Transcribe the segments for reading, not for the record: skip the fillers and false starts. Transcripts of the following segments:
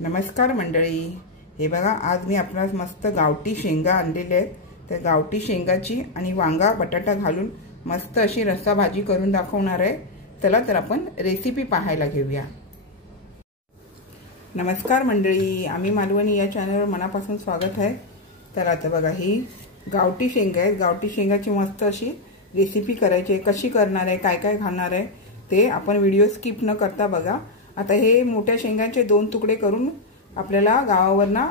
नमस्कार मंडळी, हे बघा आज मी आपल्याला मस्त गावठी शेंगा आणलेल्या आहेत। त्या गावठी शेंगाची आणि वांगा बटाटा घालून मस्त अशी रस्सा भाजी करून दाखवणार आहे। चला तर आपण रेसिपी पाहायला घेऊया। नमस्कार मंडळी, आम्ही मालवणी या चॅनलवर मनापासून स्वागत आहे। तर आता बघा ही गावठी शेंगा आहे। गावठी शेंगाची मस्त अशी रेसिपी करायची आहे। कशी करणार आहे, काय काय घालणार आहे ते आपण व्हिडिओ स्किप न करता बघा। आता हे मोठ्या शेंगांचे 2 तुकडे करून आपल्याला गावावरना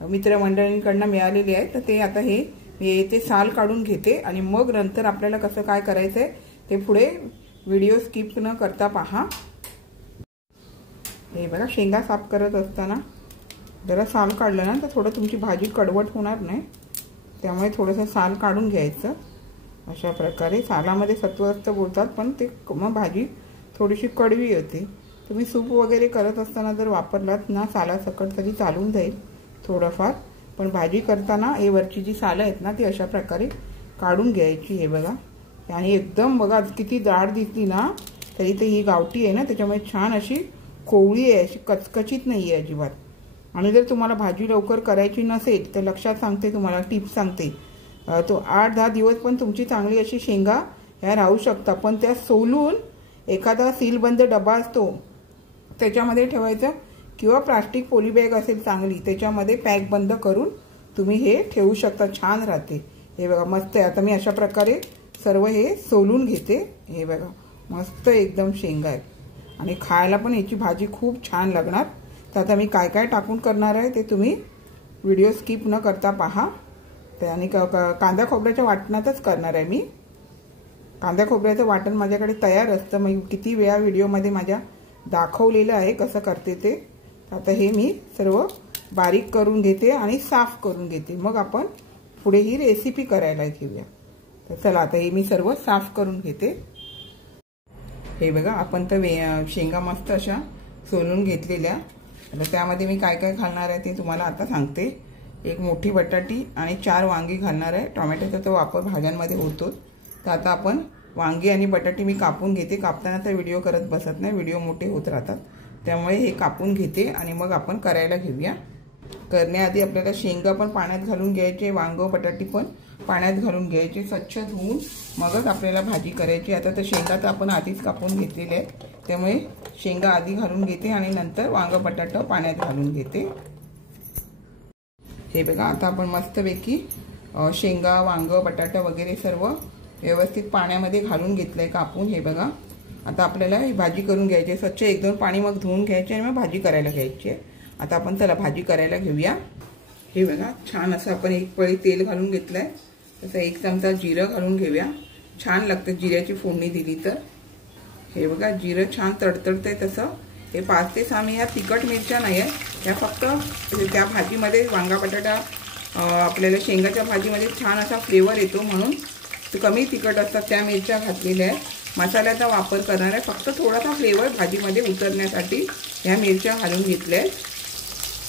मित्रमंडळींकडून मिळालेले आहेत। तर ते आता हे मी ते साल काढून घेते आणि मग नंतर आपल्याला कसं काय करायचंय ते पुढे व्हिडिओ स्किप न करता पहा। हे बघा शेंगा साफ करत असताना जरा साल काढलं ना तर थोडं तुमची भाजी कडवट होणार नाही, त्यामुळे थोडंसं साल काढून घ्यायचं। अशा प्रकारे सालामध्ये सत्व असतं बोलतात, पण ते मग भाजी थोडीशी कडवी होते। तुम्ही सूप वगैरे करत असताना जर वापरलात ना सालासकट तरी चालून जाईल थोडंफार, पण भाजी करताना हे वरची जी सालं आहेत ना ती अशा प्रकारे काढून घ्यायची। हे बघा आणि एकदम बघा किती जाड दिसली ना तरी ते ही गावठी आहे ना, त्याच्यामुळे छान अशी कोवळी आहे, अशी कचकचीत नाही आहे अजिबात। आणि जर तुम्हाला भाजी लवकर करायची नसेल तर लक्षात सांगते, तुम्हाला टिप्स सांगते, तो 8-10 दिवस पण तुमची चांगली अशी शेंगा ह्या राहू शकता। पण त्या सोलून एखादा सीलबंद डबा असतो त्याच्यामध्ये ठेवायचं, किंवा प्लास्टिक पॉली बॅग असेल चांगली त्याच्यामध्ये पॅक बंद करून तुम्ही हे ठेवू शकता, छान राहते। हे बघा मस्त आहे। आता मी अशा प्रकारे सर्व हे सोलून घेते। हे बघा मस्त एकदम शेंगा आहेत आणि खायला पण याची भाजी खूप छान लागणार। तर आता मी काय काय टाकून करणार आहे ते तुम्ही व्हिडिओ स्किप न करता पहा। आणि कांदा खोबऱ्याच्या वाटणातच करणार आहे मी। कांदा खोबऱ्याचं वाटण माझ्याकडे तयार असतं, मी किती वेळा व्हिडिओमध्ये माझ्या दाखवलेलं आहे कसं करते ते। आता हे मी सर्व बारीक करून घेते आणि साफ करून घेते, मग आपण पुढे ही रेसिपी करायला घेऊया। तर चला आता हे मी सर्व साफ करून घेते। हे बघा आपण तर शेंगा मस्त अशा सोलून घेतलेल्या। आता त्यामध्ये मी काय काय घालणार आहे ते तुम्हाला आता सांगते। एक मोठी बटाटी आणि 4 वांगी घालणार आहे। टोमॅटोचा तो वापर भाज्यांमध्ये होतो। तर आता आपण वांगी आणि बटाटी मी कापून घेते। कापताना तर व्हिडिओ करत बसत नाही, व्हिडिओ मोठे होत राहतात, त्यामुळे हे कापून घेते आणि मग आपण करायला घेऊया। करण्याआधी आपल्याला शेंगा पण पाण्यात घालून घ्यायचे, वांग बटाटी पण पाण्यात घालून घ्यायचे, स्वच्छ धुवून मगच आपल्याला भाजी करायची। आता तर शेंगा तर आपण आधीच कापून घेतलेले आहेत, त्यामुळे शेंगा आधी घालून घेते आणि नंतर वांग बटाटा पाण्यात घालून घेते। हे बघा आता आपण मस्तपैकी शेंगा वांग बटाटा वगैरे सर्व व्यवस्थित पाण्यामध्ये घालून घेतलंय कापून। हे बघा आता आपल्याला ही भाजी करून घ्यायची, स्वच्छ 1-2 पाणी मग धुवून घ्यायचे आणि मग भाजी करायला घ्यायची। आता आपण चला भाजी करायला घेऊया। हे बघा छान असं आपण 1 पळी तेल घालून घेतलंय, तसं 1 चमचा जिरं घालून घेऊया, छान लागतं जिऱ्याची फोडणी दिली तर। हे बघा जिरं छान तडतडतंय तसं। हे 5 ते 6 मी ह्या तिखट मिरच्या नाही आहे, ह्या फक्त त्या भाजीमध्ये वांगा बटाटा आपल्याला शेंगाच्या भाजीमध्ये छान असा फ्लेवर येतो म्हणून कमी तिखट असतात त्या मिरच्या घातलेल्या आहेत। मसाल्याचा वापर करणार आहे, फक्त थोडासा फ्लेवर भाजीमध्ये उतरण्यासाठी ह्या मिरच्या घालून घेतल्या आहेत।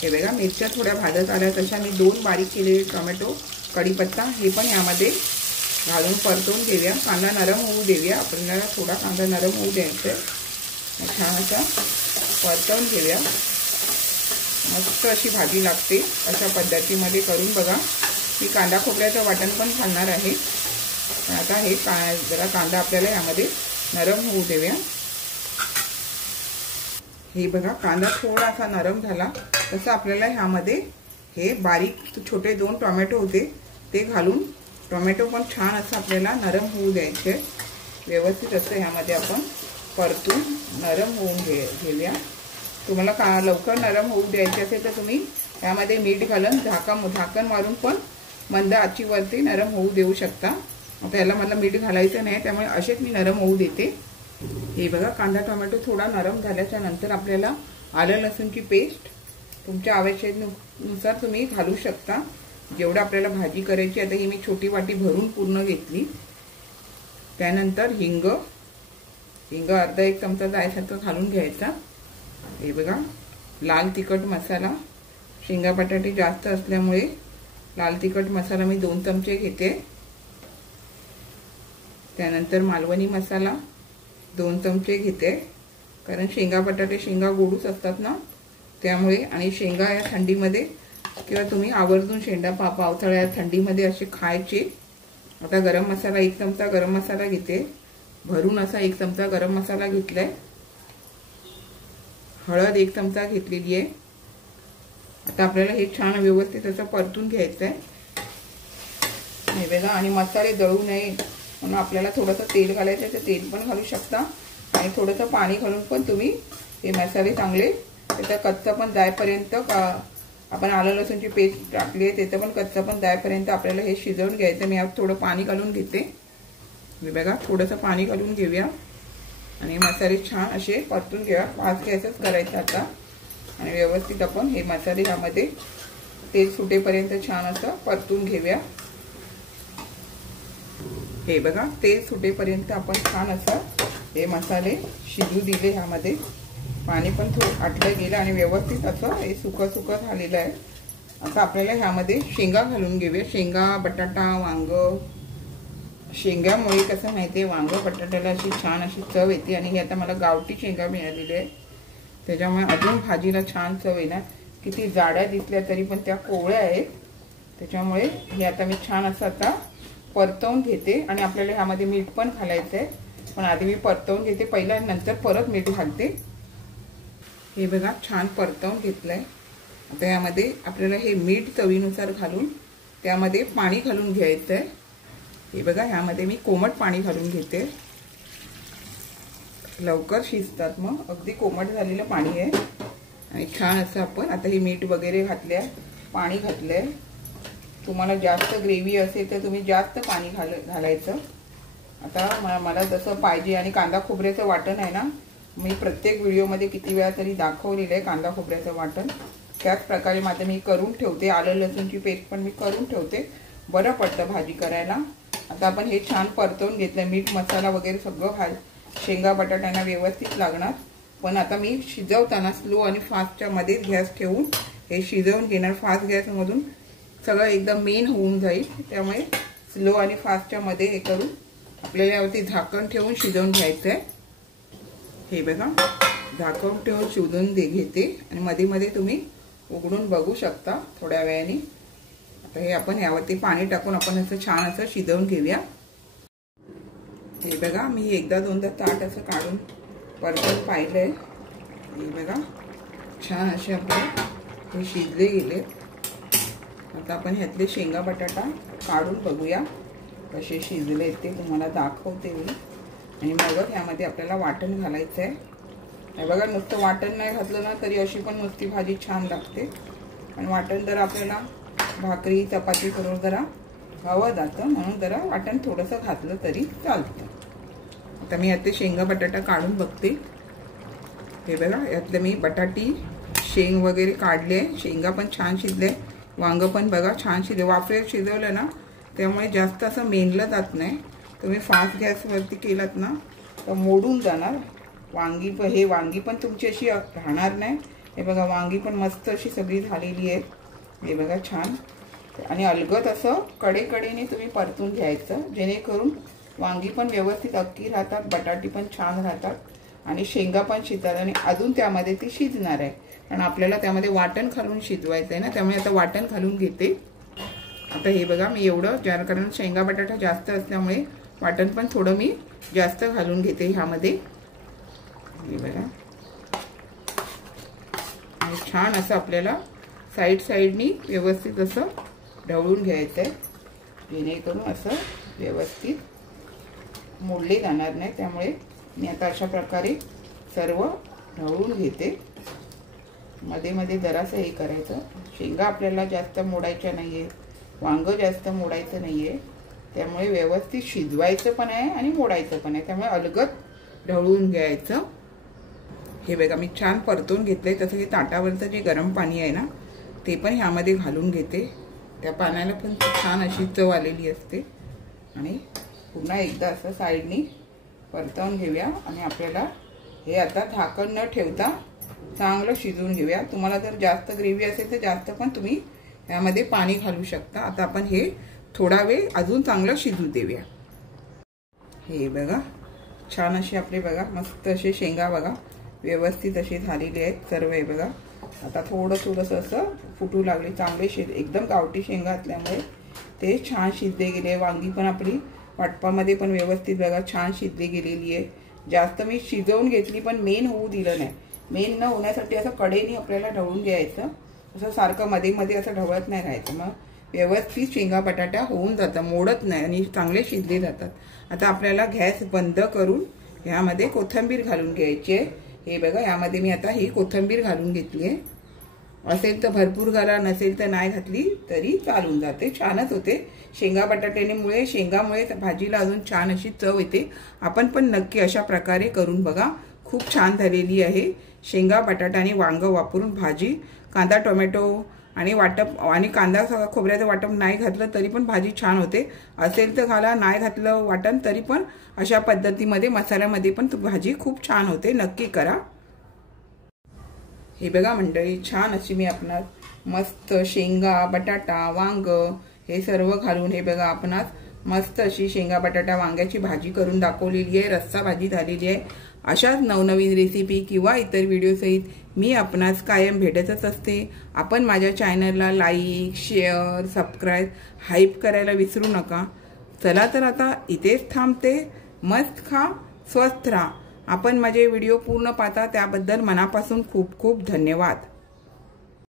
हे बघा मिरच्या थोड्या भाजत आल्या तशा मी 2 बारीक केलेले टोमॅटो कढीपत्ता हे पण यामध्ये घालून परतवून घेऊया। कांदा नरम होऊ देऊया, आपल्याला थोडा कांदा नरम होऊ द्यायचा आहे। छान असा परतवून घेऊया, मस्त अशी भाजी लागते अशा पद्धतीमध्ये करून बघा। मी कांदा खोबऱ्याचं वाटण पण घालणार आहे, पण आता हे जरा कांदा आपल्याला यामध्ये नरम होऊ देऊया। हे बघा कांदा थोडासा नरम झाला तसं आपल्याला ह्यामध्ये हे बारीक छोटे 2 टोमॅटो होते ते घालून टोमॅटो पण छान असं आपल्याला नरम होऊ द्यायचे। व्यवस्थित असं ह्यामध्ये आपण परतून नरम होऊन घेऊया। तुम्हाला लवकर नरम होऊ द्यायचे असेल तर तुम्ही यामध्ये मीठ घालून झाकण मारून पण मंद आचेवरती नरम होऊ देऊ शकता। आता याला मला मीठ घालायचं नाही, त्यामुळे असेच मी नरम होऊ देते। हे बघा कांदा टोमॅटो थोडा नरम झाल्याच्या नंतर आपल्याला आलं लसूणची पेस्ट तुमच्या आवश्यकतेनुसार तुम्ही घालू शकता, जेवढं आपल्याला भाजी करायची। आता ही मी छोटी वाटी भरून पूर्ण घेतली। त्यानंतर हिंग अर्धा 1 चमचा जायसारखं घालून घ्यायचा। हे बघा लाल तिखट मसाला, शेंगा बटाटे जास्त असल्यामुळे लाल तिखट मसाला मी 2 चमचे घेते। त्यानंतर मालवणी मसाला 2 चमचे घेते, कारण शेंगा बटाटे शेंगा गोडूच असतात ना, त्यामुळे आणि शेंगा या थंडीमध्ये किंवा तुम्ही आवर्जून शेंगा पावसाळ्यात थंडीमध्ये असे खायचे। आता गरम मसाला 1 चमचा गरम मसाला घेते, भरून असा 1 चमचा गरम मसाला घेतलाय। हळद 1 चमचा घेतलेली आहे। आता आपल्याला हे छान व्यवस्थित असं परतून घ्यायचं आहे हे बघा। आणि मसाले जळू नये म्हणून आपल्याला थोडंसं तेल घालायचं आहे, तर तेल पण घालू शकता आणि थोडंसं पाणी घालून पण तुम्ही हे मसाले चांगले त्याचा कच्चा पण जाईपर्यंत, आपण आलं लसूणची पेस्ट टाकली आहे त्याचं पण कच्चा पण जाईपर्यंत आपल्याला हे शिजवून घ्यायचं। मी आज थोडं पाणी घालून घेते हे बघा, थोडंसं पाणी घालून घेऊया आणि मसाले छान असे परतून घेऊया। फास्ट गॅसच करायचं आता आणि व्यवस्थित आपण हे मसाले यामध्ये तेल सुटेपर्यंत छान असं परतून घेऊया हे बघा। तेल सुटेपर्यंत आपण छान असं हे मसाले शिजू दिले, ह्यामध्ये पाणी पण थोडं आटलं गेलं आणि व्यवस्थित असं हे सुकं सुकं झालेलं आहे। आता आपल्याला ह्यामध्ये शेंगा घालून घेऊया, शेंगा बटाटा वांग। शेंगामुळे कसं माहिती आहे, वांग बटाट्याला अशी छान अशी चव येते आणि हे आता मला गावठी शेंगा मिळालेली आहे त्याच्यामुळे अजून भाजीला छान चव येणार। किती जाड्या दिसल्या तरी पण त्या कोवळ्या आहेत, त्याच्यामुळे हे आता मी छान असं आता परतवून घेते आणि आपल्याला ह्यामध्ये मीठ पण घालायचं आहे, पण आधी मी परतवून घेते पहिला, नंतर परत मीठ घालते हे बघा। छान परतवून घेतलंय। आता यामध्ये आपल्याला हे मीठ चवीनुसार घालून त्यामध्ये पाणी घालून घ्यायचं आहे हे बघा। ह्यामध्ये मी कोमट पाणी घालून घेते, लवकर शिजतात मग, अगदी कोमट झालेलं पाणी आहे आणि छान असं आपण आता हे मीठ वगैरे घातलंय, पाणी घातलंय। तुम्हाला जास्त ग्रेव्ही असेल तर तुम्ही जास्त पाणी घालायचं। आता मला जसं पाहिजे आणि कांदा खोबऱ्याचं वाटण आहे ना, मी प्रत्येक व्हिडिओमध्ये किती वेळा तरी दाखवलेलं आहे कांदा खोबऱ्याचं वाटण, त्याच प्रकारे माझं मी करून ठेवते। आलं लसूणची पेस्ट पण मी करून ठेवते, बरं पडतं भाजी करायला। आता आपण हे छान परतवून घेतलं, मीठ मसाला वगैरे सगळं शेंगा बटाट्यांना व्यवस्थित लागणार। पण आता मी शिजवताना स्लो आणि फास्टच्या मध्येच गॅस ठेवून हे शिजवून घेणार। फास्ट गॅसमधून सगळं एकदम मेन होऊन जाईल, त्यामुळे स्लो आणि फास्टच्या मध्ये हे करून आपल्याला यावरती झाकण ठेवून शिजवून घ्यायचं आहे हे बघा। झाकण ठेवून शिजवून घेते आणि मध्ये मध्ये तुम्ही उघडून बघू शकता थोड्या वेळाने। आता हे आपण यावरती पाणी टाकून आपण असं छान असं शिजवून घेऊया हे बघा। मी एकदा दोनदा ताट असं काढून परतून पाहिलंय हे बघा, छान असे आपले हे शिजले गेले। आता आपण ह्यातले शेंगा बटाटा काढून बघूया कसे शिजले ते, तुम्हाला दाखवते मी। आणि मग ह्यामध्ये आपल्याला वाटण घालायचं आहे हे बघा। नुसतं वाटण नाही घातलं ना तरी अशी पण नुसती भाजी छान लागते, पण वाटण जरा आपल्याला भाकरी चपाती करून जरा हवं जातं, म्हणून जरा वाटण थोडंसं घातलं तरी चालतं। आता मी यातले शेंगा बटाटा काढून बघते हे बघा। यातले मी बटाटी शेंग वगैरे काढले, शेंगा पण छान शिजले, वांग पण बघा छान शिजले। वाफेवर शिजवलं ना त्यामुळे जास्त असं मेनलं जात नाही। तुम्ही फास्ट गॅसवरती केलात ना तर मोडून जाणार वांगी, पण हे वांगी पण तुमची अशी राहणार नाही हे बघा। वांगी पण मस्त अशी सगळी झालेली आहेत हे बघा छान। आणि अलगद असं कडेकडेने तुम्ही परतून घ्यायचं, जेणेकरून वांगी पण व्यवस्थित अक्की राहतात, बटाटी पण छान राहतात आणि शेंगा पण शिजतात आणि अजून त्यामध्ये ती शिजणार आहे, कारण आपल्याला त्यामध्ये वाटण घालून शिजवायचं आहे ना, त्यामुळे आता वाटण घालून घेते। आता हे बघा मी एवढं कारण शेंगा बटाटा जास्त असल्यामुळे वाटण पण थोडं मी जास्त घालून घेते ह्यामध्ये हे बघा। आणि छान असं आपल्याला साईडनी व्यवस्थित असं ढवळून घ्यायचं आहे, जेणेकरून असं व्यवस्थित मोडले जाणार नाही। त्यामुळे मी आता अशा प्रकारे सर्व ढवळून घेते, मध्ये मध्ये जरासं हे करायचं। शेंगा आपल्याला जास्त मोडायच्या नाहीये, वांग जास्त मोडायचं नाहीये, त्यामुळे व्यवस्थित शिजवायचं पण आहे आणि मोडायचं पण आहे, त्यामुळे अलगद ढवळून घ्यायचं हे बघा। मी छान परतून घेतले, तसं की ताटावरचं जे गरम पाणी आहे ना ते पण ह्यामध्ये घालून घेते, त्या पाण्याला पण छान अशी चव आलेली असते। आणि पुन्हा एकदा असं साईडनी परतवून घेऊया आणि आपल्याला हे आता झाकण न ठेवता चांगलं शिजवून घेऊया। तुम्हाला जर जास्त ग्रेव्ही असेल तर जास्त पण तुम्ही यामध्ये पाणी घालू शकता। आता आपण हे थोडा वेळ अजून चांगलं शिजू देऊया हे बघा। छान असे आपले बघा मस्त असे शेंगा बघा व्यवस्थित असे झालेले आहेत सर्व हे बघा। आता थोडंसं असं फुटू लागले, चांगले एकदम गावठी शेंगा असल्यामुळे ते छान शिजले गेले। वांगी पण आपली वाटपामध्ये पण व्यवस्थित बघा छान शिजली गेलेली आहे। जास्त मी शिजवून घेतली पण मेन होऊ दिलं नाही। मेन न होण्यासाठी असं कडेने आपल्याला ढवळून घ्यायचं, असं सारखं मध्ये मध्ये असं ढवळत नाही राहायचं, मग व्यवस्थित शेंगा बटाटा होऊन जातात, मोडत नाही आणि चांगले शिजले जातात। आता आपल्याला गॅस बंद करून ह्यामध्ये कोथिंबीर घालून घ्यायची आहे। हे बघा यामध्ये मी आता ही कोथिंबीर घालून घेतली आहे। असेल तर भरपूर घाला, नसेल तर नाही घातली तरी चालून जाते, छानच होते। शेंगा बटाट्यामुळे शेंगामुळे भाजीला अजून छान अशी चव येते। आपण पण नक्की अशा प्रकारे करून बघा, खूप छान झालेली आहे। शेंगा बटाटा आणि वांग वापरून भाजी, कांदा टोमॅटो आणि वाटप आणि कांदा खोबऱ्याचं वाटप नाही घातलं तरी पण भाजी छान होते। असेल तर घाला, नाही घातलं वाटण तरी पण अशा पद्धतीमध्ये मसाल्यामध्ये पण भाजी खूप छान होते, नक्की करा। हे बघा मंडळी, छान अशी मी आपणास मस्त शेंगा बटाटा वांग हे सर्व घालून हे बघा आपणास मस्त अशी शेंगा बटाटा वांग्याची भाजी करून दाखवलेली आहे, रस्सा भाजी झालेली आहे। अशाच नवनवीन रेसिपी किंवा इतर व्हिडिओ सहित मी आपणास कायम भेटतच असते। आपण माझ्या चॅनलला लाईक शेअर सबस्क्राईब हाईप करायला विसरू नका। चला तर आता इथेच थांबते। मस्त खा, स्वस्थ राहा। आपण माझे व्हिडिओ पूर्ण पाहता त्याबद्दल मनापासून खूप खूप धन्यवाद।